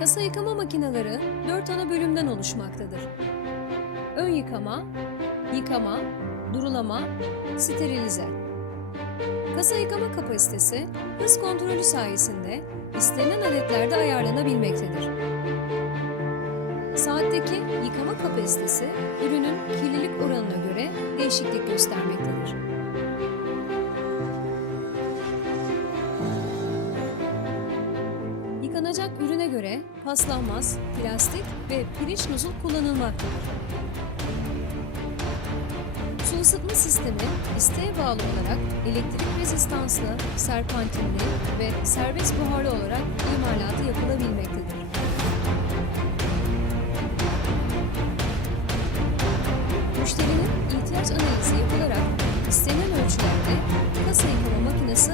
Kasa yıkama makineleri 4 ana bölümden oluşmaktadır. Ön yıkama, yıkama, durulama, sterilize. Kasa yıkama kapasitesi hız kontrolü sayesinde istenen adetlerde ayarlanabilmektedir. Saatteki yıkama kapasitesi ürünün kirlilik oranına göre değişiklik göstermektedir. Yıkanacak ürüne göre paslanmaz, plastik ve pirinç nozul kullanılmaktadır. Su ısıtma sistemi isteğe bağlı olarak elektrik rezistanslı, serpantinli ve serbest buharlı olarak imalatı yapılabilmektedir. Müşterinin ihtiyaç analizi yapılarak istenen ölçülerde kasa yıkama makinesi.